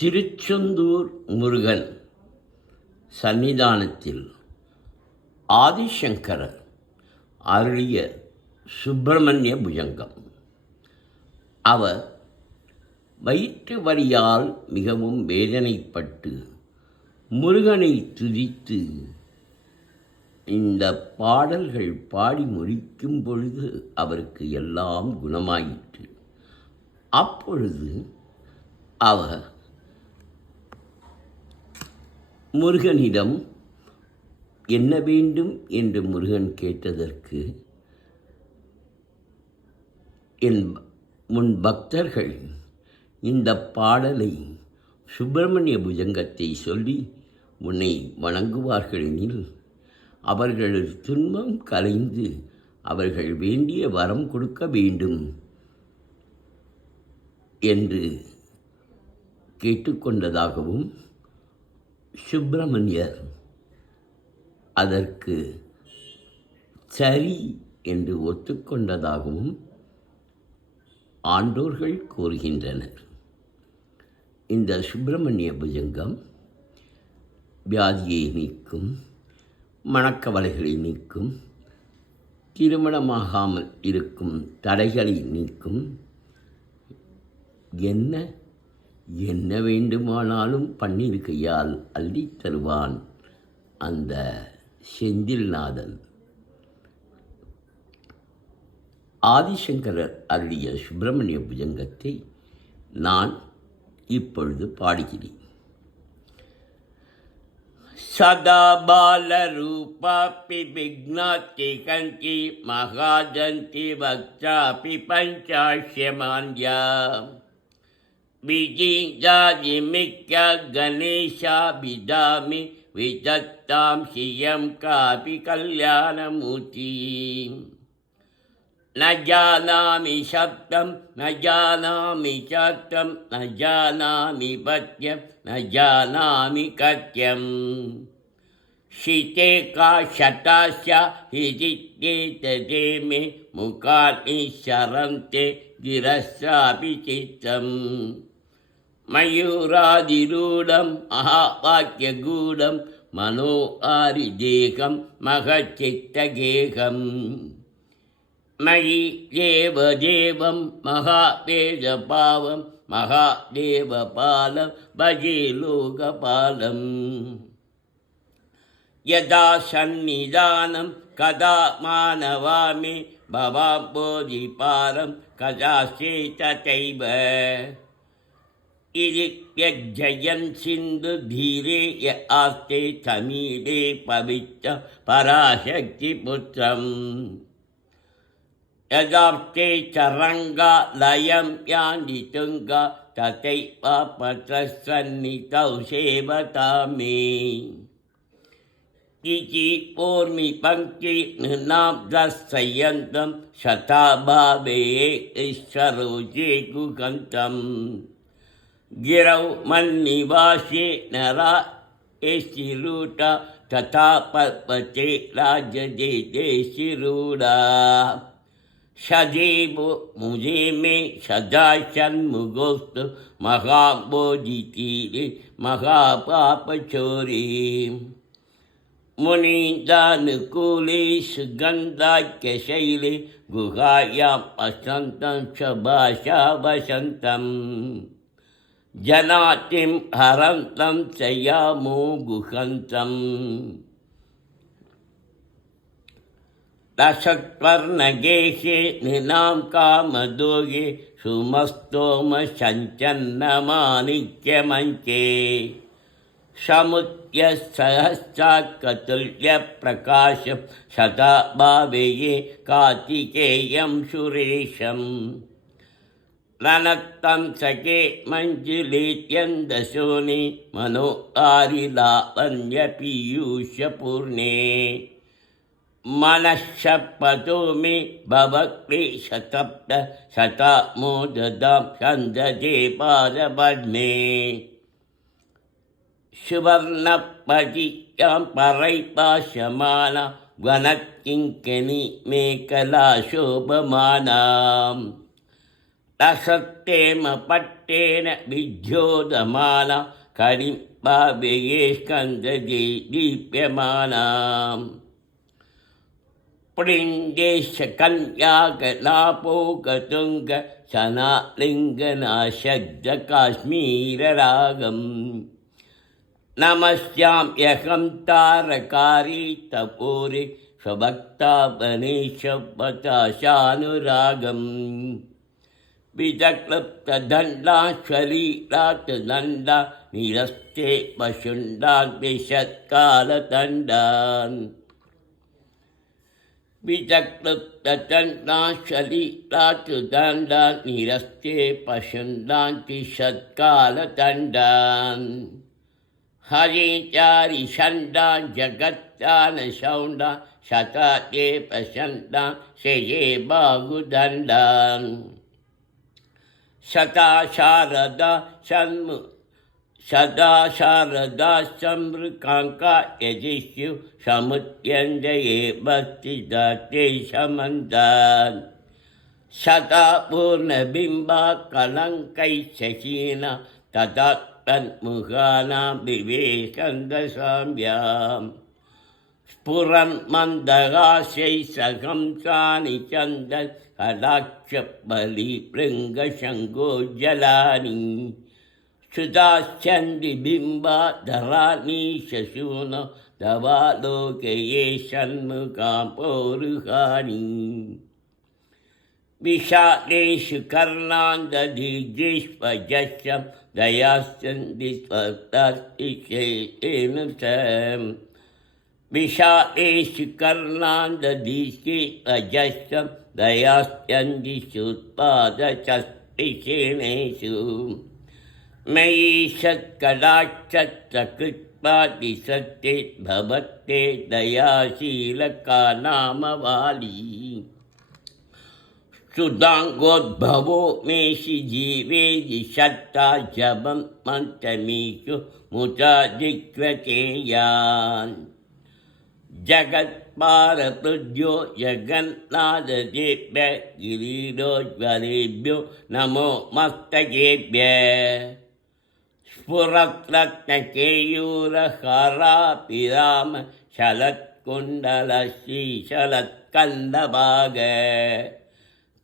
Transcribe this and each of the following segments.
திருச்செந்தூர் முருகன் சன்னிதானத்தில் ஆதிசங்கரர் அருளிய சுப்பிரமணிய புஜங்கம். அவர் வயிற்று வரியால் மிகவும் வேதனைப்பட்டு முருகனை துதித்து இந்த பாடல்கள் பாடி முடிக்கும் பொழுது அவருக்கு எல்லாம் குணமாயிற்று. அப்பொழுது அவர் முருகனிடம் என்ன வேண்டும்? என்று முருகன் கேட்டதற்கு என் முன் பக்தர்கள் இந்த பாடலை சுப்பிரமணிய புஜங்கத்தை சொல்லி உன்னை வணங்குவார்கள் எனில் அவர்களது துன்பம் கலைந்து அவர்கள் வேண்டிய வரம் கொடுக்க வேண்டும் என்று கேட்டுக்கொண்டதாகவும் சுப்பிரமணியர் அதற்கு சரி என்று ஒத்துக்கொண்டதாகவும் ஆண்டோர்கள் கூறுகின்றனர். இந்த சுப்பிரமணிய புஜங்கம் வியாதியை நீக்கும் மணக்கவலைகளை நீக்கும் திருமணமாகாமல் இருக்கும் தடைகளை நீக்கும் என்ன என்ன வேண்டுமானாலும் பன்னிருக்கையால் அள்ளித் தருவான் அந்த செந்தில்நாதன் ஆதிசங்கரர் அருளிய சுப்பிரமணிய புஜங்கத்தை நான் இப்பொழுது பாடுகிறேன் सदा बालरूपापि विघ्नाति कन्ति महादन्ति वक्त्रापि पञ्चाश्यमान्या विजिजादिमिक्य गणेशा विदामि विदत्तां श्रियं कापि कल्याणमूर्तिम् न जानामि शब्दं, न जानामि चत्रं, न जानामि पद्यं, न जानामि कथ्यम् शीते का शतास्य हिजित्ये तदे मे मुखानि शरन्ते गिरस्यापि चित्तम् मयूरादिरूढं महावाक्यगूढं मनोहारिदेहं महच्चित्तगेहम् मयि देवदेवं महावेदभावं महादेवपालं भजे लोकपालम् यदा सन्निधानं कदा मानवामि भवाम्बोधिपारं कदाश्चेतथैव अतिरिक्यजयन् सिंधु धीरे आस्ते समीरे पवित्र पराशक्तिपुत्रम्। यदाप्ते तरङ्गालयं यानितुङ्ग तथैव पत्रसन्नितौ सेवता मे किचि पूर्मिपङ्क्तिर्नाब्दस्सयन्तं शताभावे ईश्वरोजे गुहन्तम्। गिरौ मन्निवासे नरा एशिरूढ तथा पर्वते राजदेते शिरूढा सदैव मुझे में सदा सन्मुखोस्तु महाबोधितीरे महापापचोरी मुनीन्द्रानुकूले सुगन्धाख्यशैले गुहायाम् वसन्तं स्वभाषा वसन्तम् जनाटिं हरन्तं चयामो गुहन्तम् दशत्वर्णगेशे निनां कामदोगे सुमस्तोमशञ्चन्नमानिक्यमङ्के समुद्यसहस्राकतुल्यप्रकाशं शताभावये कातिकेयं सुरेशम् रणक्तं सखे मञ्जुलीत्यन्दशोनि मनोहारिलावण्यपीयूषपूर्णे मनःशपतो मे भवक्लेशतप्त शता मोददां सन्दजे पादपद्मे सुवर्णपदियाँ परैपाशमाना वनकिङ्कणी मेखला शोभमानाम् रसत्तेम पट्टेन विद्योदमाना करिम्बाव्यये स्कन्दजे दीप्यमानाम् प्रिङ्गेश कन्याकलापोकतुङ्ग सनालिङ्गनाशब्दकाश्मीररागम् नमस्यां यहं तारकारी तपोरे विदक्लप्तदण्डा शरीरात् दण्डा निरस्ते पशुण्डान् विषत्कालदण्डान् विचक्लुप्तचण्डा शरीरात् दण्डा निरस्ते पशुण्डान् विषत्कालदण्डान् हरे चारि षण्डा जगत्तानशौण्डा शता ते प्रचण्डा शये बाहुदण्डान्। சதா சாரதா சண்மு சதா சாரதா சம்ருகாங்கா யஜிஷு சமுத்யஞ்சயே பக்தி தே சமந்தான். சதா பூர்ணபிம்பா கலங்கை சசீனா ததா தன்முகானாம் விவேகந்த சாமியாம். मन्दहास्यै सहंसानि चन्द कलाक्षबलिभृङ्गशङ्गोज्जलानि सुधाश्चन्दि बिम्बाधराणि शशून दवालोके ये षण्मुखां पौरुहानि विशालेषु कर्णान्दधिजेष्वजश्च दयाश्चन्दि स्वस्तिशेन च विशालेशिकर्णान्दधीशे अजश्च दयाश्चन्दिषुत्पादचष्टिशेणेषु मयि सत्ये भवत्ते दयाशीलका नामवाली सुदाङ्गोद्भवो मेषि जीवे शक्ता जपं मन्तमीषु मुचा दिग्रचेयान् जगत्पारपृज्यो जगन्नाथदेभ्य गिरीरोज्वलेभ्यो नमो मस्तकेभ्य स्फुरत्रत्नकेयूरहरापिराम शलत्कुण्डलश्रीशलत्कन्दभाग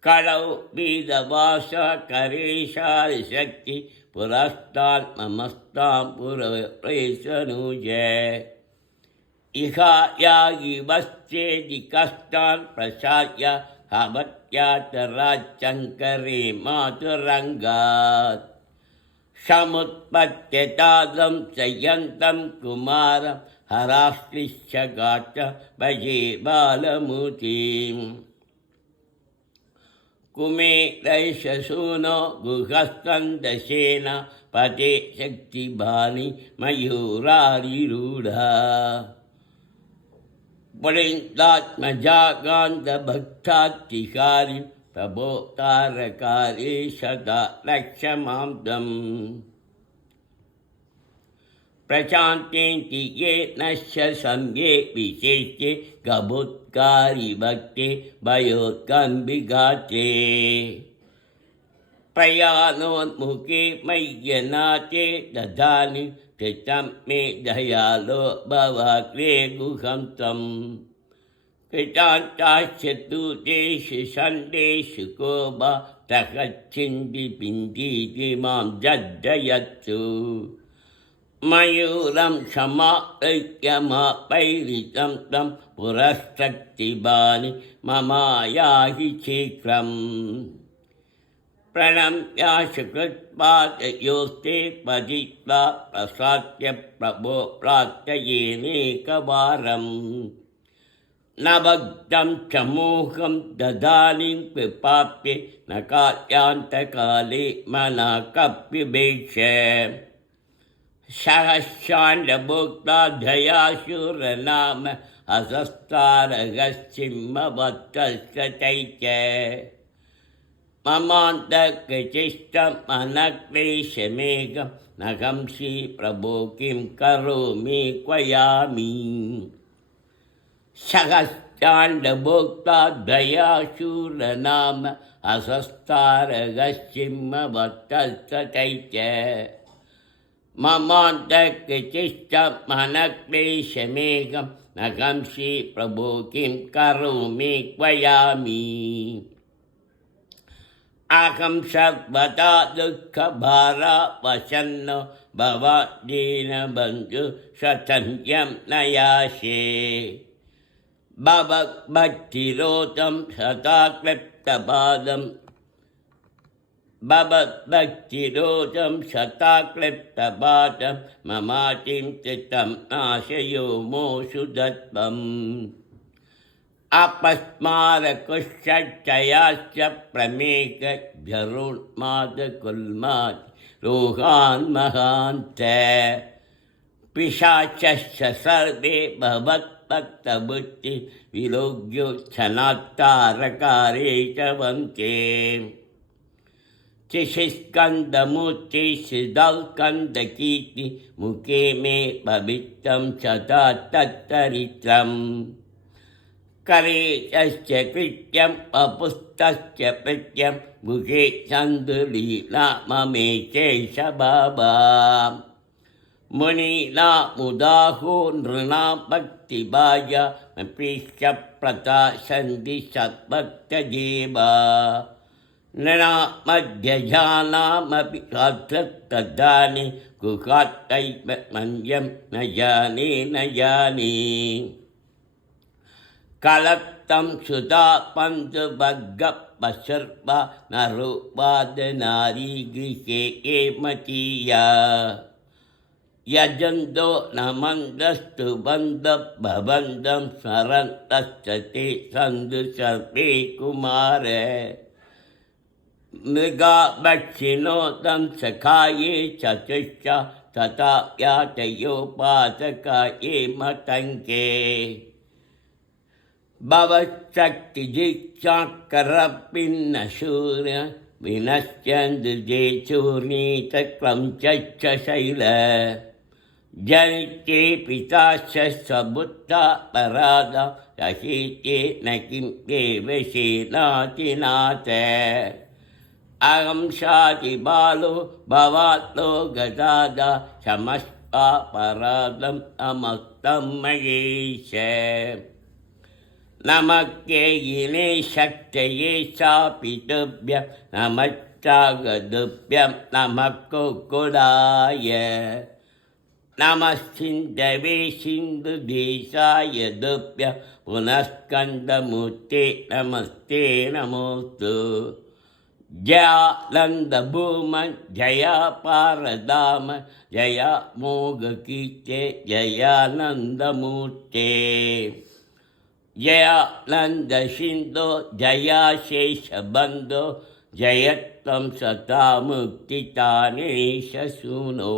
कलौ बीदवास करेशारिशक्ति पुरस्तान् ममस्तां इहाया इवश्चेदि कष्टान् प्रशाय हवत्यातराच्चङ्करे मातुरङ्गात्। समुत्पत्यतादं सयन्तं कुमारं हराश्लिश्यगाच भजे बालमुतिम्। कुमेरैशसूनो गुहस्कन्दशेन पते शक्तिभानि मयूरारिरूढा। पुणिन्दात्मजागान्तभक्तात्तिहारि प्रभो तारकारि सदा रक्ष प्रशान्तेति ये नश्य सङ्गे विशेष्ये गभुत्कारि भक्ते भयोत्कम्बिघाते प्रयाणोन्मुखे मय्यनाथे दधानि कृतं मे दयालो भवाग्रे गुहं तम् कृतान्ताश्चतुर्देषु सन्देषु को वा तहच्छिन्ति पिन्दीति मां जड्डयत्सु मयूरं समालय्यमापैरितं तं पुरःशक्तिबानि ममायाहि शीघ्रम् प्रणम्याशकृत्पादयोस्ते पतित्वा प्रसाद्य प्रभो प्रार्थयेनेकवारम् न भक्तं च मोहं ददानीं कृपाप्ये न काल्यान्तकाले मना कप्युपेक्ष सहस्राण्डभोक्ता धयाशूरनाम हसस्तारगश्चिम्मवत्तस्य चैत्य। ममान्तकृचिष्टमनक्लेशमेघ नगंसि प्रभो किं करोमि क्वयामि। सहस्राण्डभोक्ता द्वयाशूरनाम असस्तारगसिंहभक्तस्तैत्य ममान्तकृचिष्टमनक्लेशमेघ नगंसि प्रभो किं करोमि क्वयामि। अहं सर्वदा दुःखभारा वसन्न भवशे भवभक्तिरोदं सदा क्लिप्तपादं ममाचिन्तितं नाशयो मोषु धत्वम् अपस्मारकुश्चयाश्च प्रमेकभ्यरुन्मादकुल्मात् रोहान् महान्त पिशाचश्च सर्वे विलोक्योच्छनात्तारकारे च वन्ते। मुखे मे भवित्तं सदा तत्तरित्रम्। करे तश्च कृत्यम् अपुस्तश्च प्रत्यं मुखे चन्दुलीला ममे चैष बाबा मुनीना मुदाहो नृणां भक्तिभाय प्रीश्च प्रकाशन्ति सद्भक्तजीवा नृणा मध्यजानामपि तदानि गुहात्तैव मन्यं न जाने न जाने कलत्तं सुधा पन्तुभग्गपसर्प नरूपादनारी गृहे एमतीया यजन्तो न मन्दस्तु बन्धभवन्दं स्मरन्तश्च ते सन्तु सर्वे कुमार। मृगा भक्षिणो तं सखाये चतुश्च तथा यातयोपासकाये मतङ्के பவசக்தி ஜிக்ஷாக்கரப்பின்னசூர வினச்சந்து ஜேச்சூர்ணீதக்ரம் சைல ஜனித்தே பிதாச்சபுத்தா பராதா ரசித்தே நகிம் தேவசே நாதி நாத அகம் சாதி பாலோ பவாத்லோ கதாதா சமஸ்தா பராதம் அமக்தம் மகேஷ. നമക്കേയിലേ ശക്തയെ സ്ഥാപിതഭ്യം നമച്ചാകതുഭ്യം നമക്കുക്കുടായ നമസ്തിന്തവേ സിന്ധു ദേശായ ദുഭ്യം പുനസ്കന്ധമൂർത്തേ നമസ്തേ നമോസ്തു ஜயானந்தபூமன் ஜயா பாரதாம ஜயா மோககீச்சே ஜயானந்தமூர்த்தே जयानन्दसिन्धो, जयाशेषबन्धो, जयत्वं सता मुक्तितानेशसूनो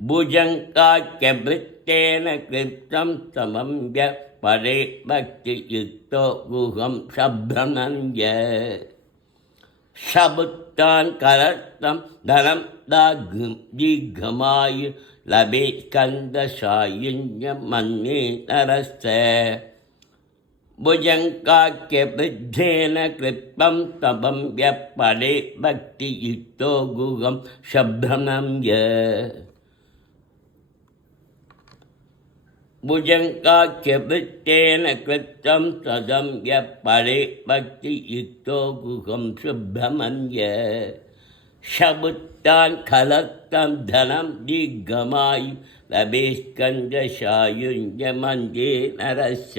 भुजङ्काख्यवृत्तेन कृप्तं समम्ब्य परे भक्तियुक्तो गुहं शब्दनन्द्य सबुत्तान् करत्तं धनं धनम जिघमायु दाघमाय लभे स्कन्दसायुञ्जमन्ये नरस्य भुजङ्काख्यवृद्धेन कृत्वं तपं व्यपरे भक्तियुक्तो गुहं सभ्रमन्य भुजङ्काख्यवृत्तेन कृतं तदं यः परे भक्तियुक्तो गुहं ஷபுத்தான் கலத்தம் தனம் திகமாயு லபேஸ்கந்த சாயுஞ்ச மந்தே நரச